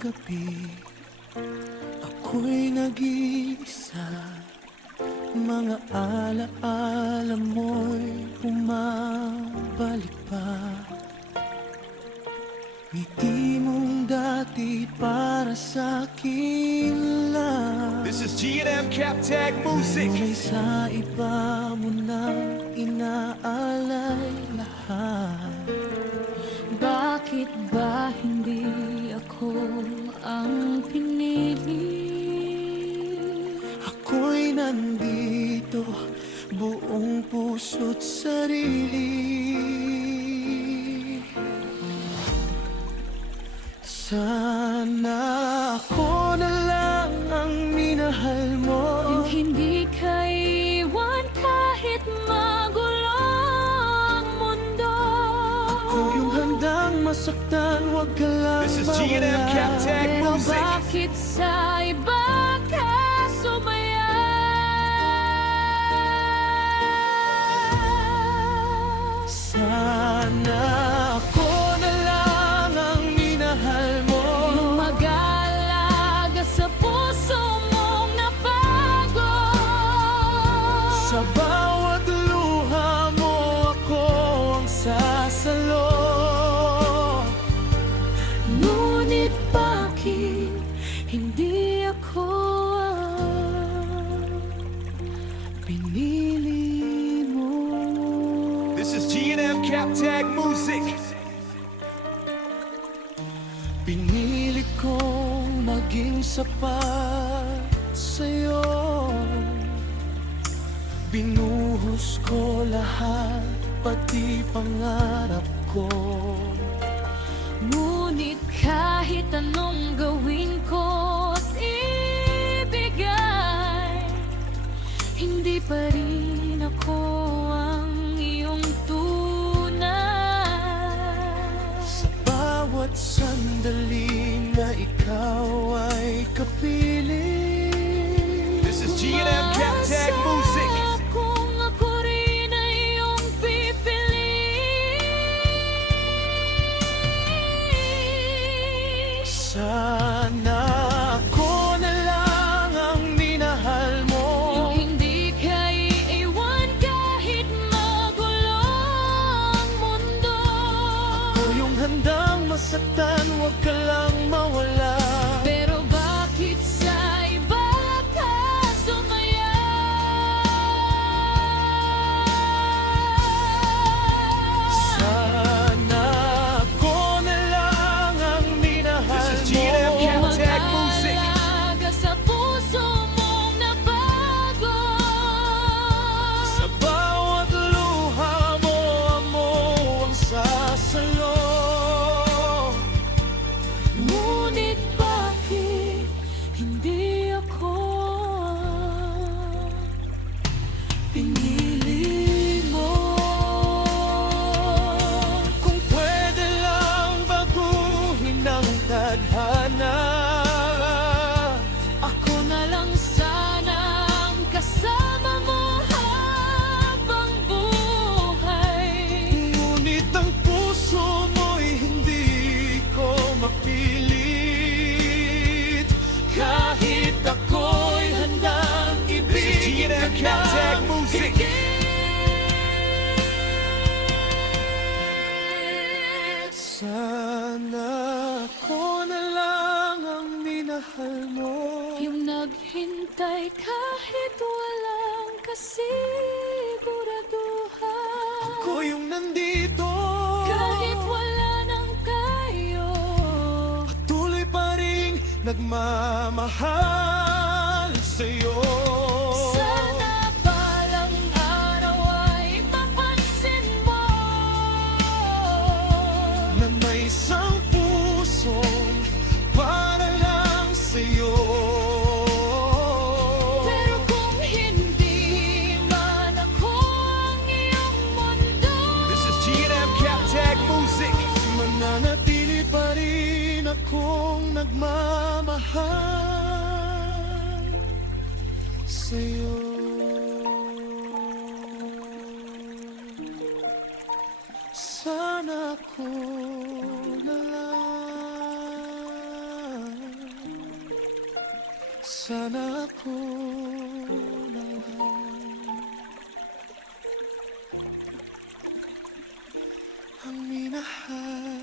gabi, ako'y nag-iisa. Mga alaala mo'y bumabalik pa. Ngiti mong dati para sa'kin lang. This is G&M Captag Music. Ngunit sa iba mo na inaalay lahat. Bakit ba hindi ako ang pinili? Ako'y nandito, buong puso't sarili. Sana ako na lang ang minahal mo. Yung hindi ka iwan kahit magulo ang mundo. Ako yung handang masaktan, wag ka lang This is G&M Captag Pero Music. bakit sa iba ka sumaya? Sana ako na lang ang minahal mo. Yung mag-aalaga sa puso mong nabago. Sa bawat luha mo ako ang sasalo. Ngunit bakit hindi ako ang pinili mo? This is G&M Captag Music. Pinili kong maging sapat sa'yo. Binuhos ko lahat, pati pangarap ko. Ngunit kahit anong gawin ko't ibigay, hindi pa rin ako ang iyong tunay. Sa bawat sandali na ikaw ay kapiling. This is G&M Captag Music. Kung ako rin ay iyong pipiliin. Sana ako na lang ang minahal mo. Yung hindi ka iiwan kahit magulo ang mundo. Ako yung handang masaktan, wag ka lang mawala. Pero bakit sa iba ka sumaya? Sana ako na lang ang minahal This is mo. G&M Captag Music. Mag-aalaga sa puso mong nabago. Sa bawat luha mo ang sasalo. Ngunit bakit hindi ako ang pinili mo? Kung pwede lang baguhin ang tadhana, Ako na lang sana ang kasama mo habang buhay. ngunit ang puso mo'y hindi ko mapilit. Kahit ako'y handang This is ibigin G&M ka Captag na Music. sana ako na lang ang minahal mo. Yung naghintay kahit walang kasiguraduhan. Ako yung nandito, Kahit wala nang kayo. tuloy pa rin nagmamahal sa'yo. Sana balang araw ay mapansin mo Na may isang pusong para lang sa'yo. pero kung hindi man ako ang iyong mundo, This is G&M Captag Music. Mananatili pa rin akong nagmamahal sa'yo. Sana ako na lang Sana ako na lang ang minahal